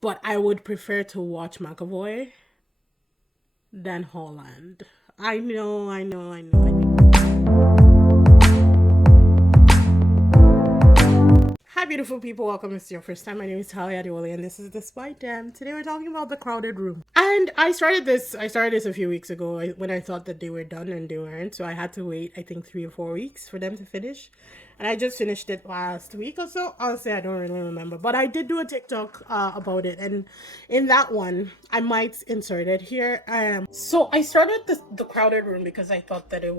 but I would prefer to watch McAvoy than Holland. Hi, beautiful people. Welcome. If it's your first time. My name is Talia Adewale, and this is Despite Them. Today, we're talking about The Crowded Room. And I started this a few weeks ago when I thought that they were done and they weren't. So I had to wait, I think, 3 or 4 weeks for them to finish. And I just finished it last week or so. Honestly, I don't really remember. But I did do a TikTok about it. And in that one, I might insert it here. So I started the Crowded Room because I thought that they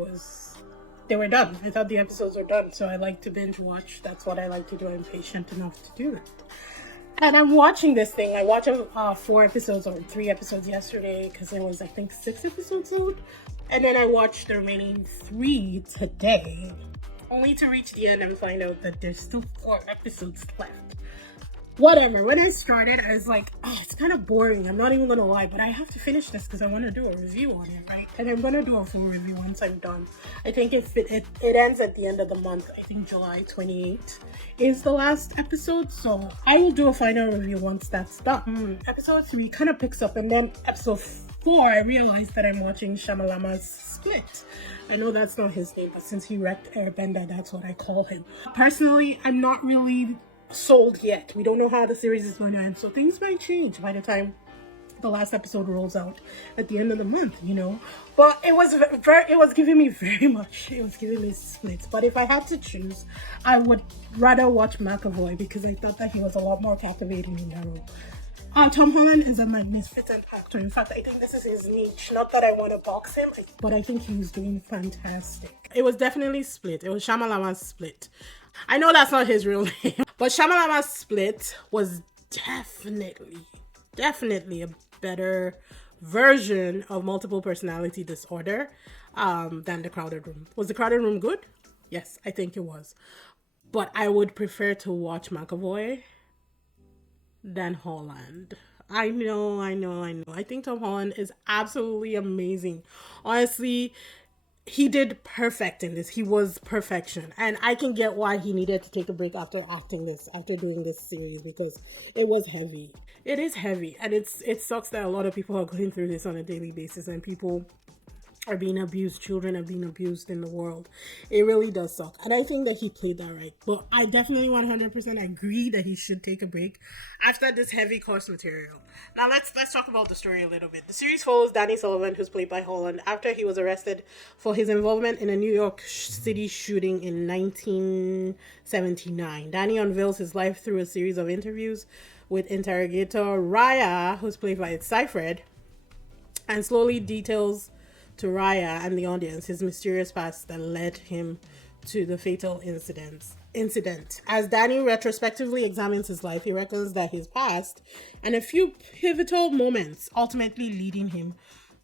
were done. I thought the episodes were done, so I like to binge watch. That's what I like to do. I'm patient enough to do it. And I'm watching this thing. I watched 4 episodes or 3 episodes yesterday because there was, I think, 6 episodes out. And then I watched the remaining 3 today, only to reach the end and find out that there's still 4 episodes left. Whatever. When I started, I was like, oh, it's kind of boring. I'm not even going to lie, but I have to finish this because I want to do a review on it, right? And I'm going to do a full review once I'm done. I think if it ends at the end of the month. I think July 28th is the last episode. So I will do a final review once that's done. Episode 3 kind of picks up, and then episode 4, I realized that I'm watching Shyamalama's Split. I know that's not his name, but since he wrecked Airbender, that's what I call him. Personally, I'm not really sold yet. We don't know how the series is going to end, so things might change by the time the last episode rolls out at the end of the month, but it was giving me splits. But if I had to choose, I would rather watch McAvoy because I thought that he was a lot more captivating in that role. Tom Holland is a magnificent actor. In fact, I think this is his niche. Not that I want to box him, but I think he was doing fantastic. It was definitely Split. It was Shyamalama's Split. I know that's not his real name, but Shyamalama's Split was definitely a better version of multiple personality disorder than The Crowded Room. Was The Crowded Room good? Yes, I think it was. But I would prefer to watch McAvoy than Holland. I know. I think Tom Holland is absolutely amazing. Honestly, he did perfect in this. He was perfection. And I can get why he needed to take a break after doing this series, because it was heavy. It is heavy. And it sucks that a lot of people are going through this on a daily basis, and people are being abused. Children are being abused in the world. It really does suck. And I think that he played that right. But I definitely 100% agree that he should take a break after this heavy course material. Now let's talk about the story a little bit. The series follows Danny Sullivan, who's played by Holland, after he was arrested for his involvement in a New York City shooting in 1979. Danny unveils his life through a series of interviews with interrogator Raya, who's played by Seyfried, and slowly details to Raya and the audience his mysterious past that led him to the fatal incident. As Danny retrospectively examines his life, he reckons that his past and a few pivotal moments ultimately leading him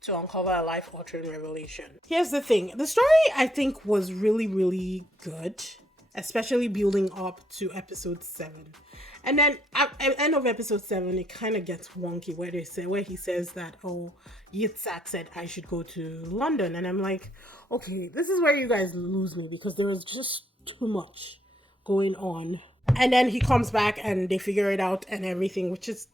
to uncover a life-altering revelation. Here's the thing. The story, I think, was really, really good, especially building up to episode 7. And then at the end of episode 7, it kind of gets wonky where he says that, Yitzhak said I should go to London. And I'm like, okay, this is where you guys lose me, because there was just too much going on. And then he comes back and they figure it out and everything, which is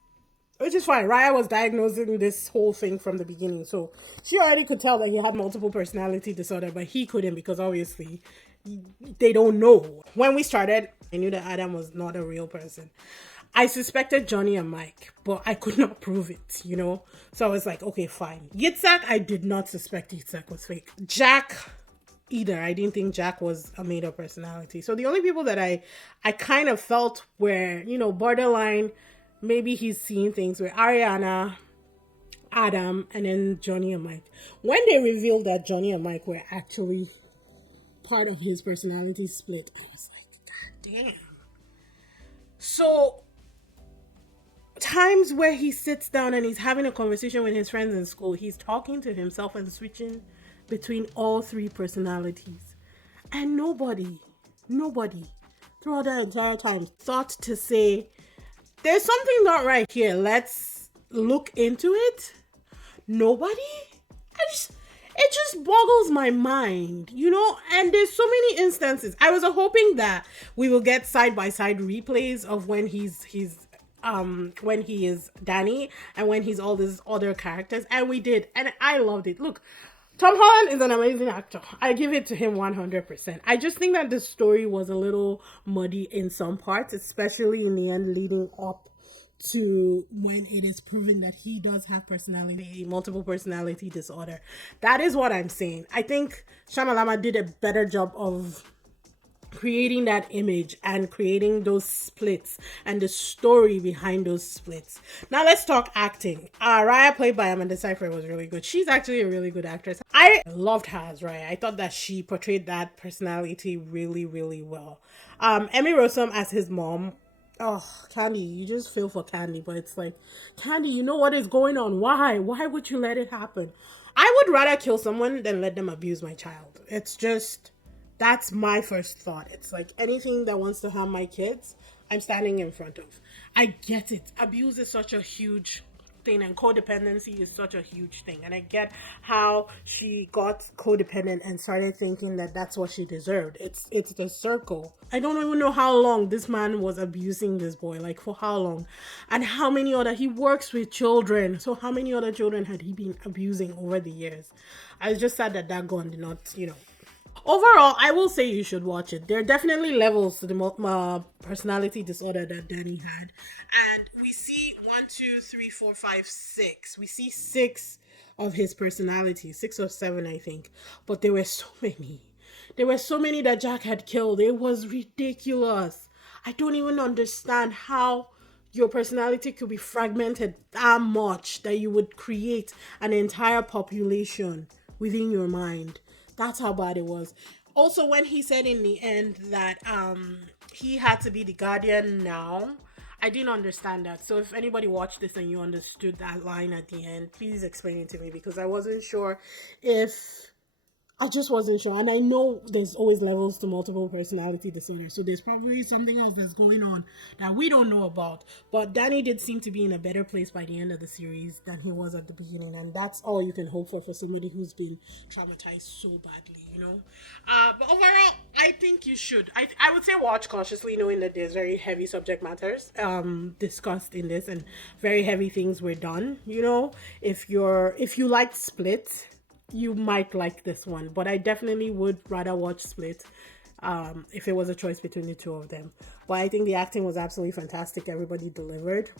fine. Raya was diagnosing this whole thing from the beginning, so she already could tell that he had multiple personality disorder, but he couldn't, because obviously they don't know. When we started, I knew that Adam was not a real person. I suspected Johnny and Mike, but I could not prove it, So I was like, okay, fine. Yitzhak, I did not suspect Yitzhak was fake. Jack, either. I didn't think Jack was a made-up personality. So the only people that I kind of felt were, borderline, maybe he's seeing things, were Ariana, Adam, and then Johnny and Mike. When they revealed that Johnny and Mike were actually part of his personality split, I was like, God damn. So times where he sits down and he's having a conversation with his friends in school, he's talking to himself and switching between all 3 personalities. And nobody throughout that entire time thought to say, there's something not right here, let's look into it. Nobody? It just boggles my mind, and there's so many instances. I was hoping that we will get side-by-side replays of when he's when he is Danny and when he's all these other characters, and we did, and I loved it. Look, Tom Holland is an amazing actor. I give it to him 100%. I just think that the story was a little muddy in some parts, especially in the end leading up to when it is proven that he does have personality, multiple personality disorder. That is what I'm saying. I think Shamalama did a better job of creating that image and creating those splits and the story behind those splits. Now let's talk acting. Raya, played by Amanda Seyfried, was really good. She's actually a really good actress. I loved her as Raya. I thought that she portrayed that personality really, really well. Emmy Rossum as his mom. Oh, Candy, you just feel for Candy, but it's like, Candy, you know what is going on. Why? Why would you let it happen? I would rather kill someone than let them abuse my child. It's just, that's my first thought. It's like anything that wants to harm my kids, I'm standing in front of. I get it. Abuse is such a huge thing, and codependency is such a huge thing. And I get how she got codependent and started thinking that that's what she deserved. It's the circle. I don't even know how long this man was abusing this boy, like for how long, and how many other, he works with children. So how many other children had he been abusing over the years? I was just sad that that gun did not, Overall, I will say you should watch it. There are definitely levels to the personality disorder that Danny had. And we see 1, 2, 3, 4, 5, 6. We see 6 of his personalities, 6 or 7, I think. But there were so many. There were so many that Jack had killed. It was ridiculous. I don't even understand how your personality could be fragmented that much that you would create an entire population within your mind. That's how bad it was. Also, when he said in the end that he had to be the guardian now, I didn't understand that. So if anybody watched this and you understood that line at the end, please explain it to me, because I wasn't sure if I just wasn't sure. And I know there's always levels to multiple personality disorder. So there's probably something else that's going on that we don't know about. But Danny did seem to be in a better place by the end of the series than he was at the beginning. And that's all you can hope for somebody who's been traumatized so badly. But overall, I think you should. I would say watch cautiously, knowing that there's very heavy subject matters discussed in this, and very heavy things were done. If you liked Split, you might like this one, but I definitely would rather watch Split if it was a choice between the two of them. But I think the acting was absolutely fantastic. Everybody delivered.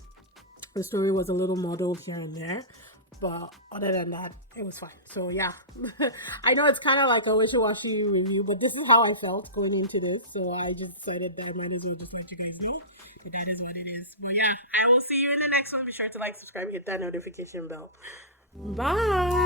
The story was a little muddled here and there, but other than that, it was fine. So yeah, I know it's kind of like a wishy-washy review, but this is how I felt going into this. So I just decided that I might as well just let you guys know that is what it is. But yeah, I will see you in the next one. Be sure to like, subscribe, hit that notification bell. Bye.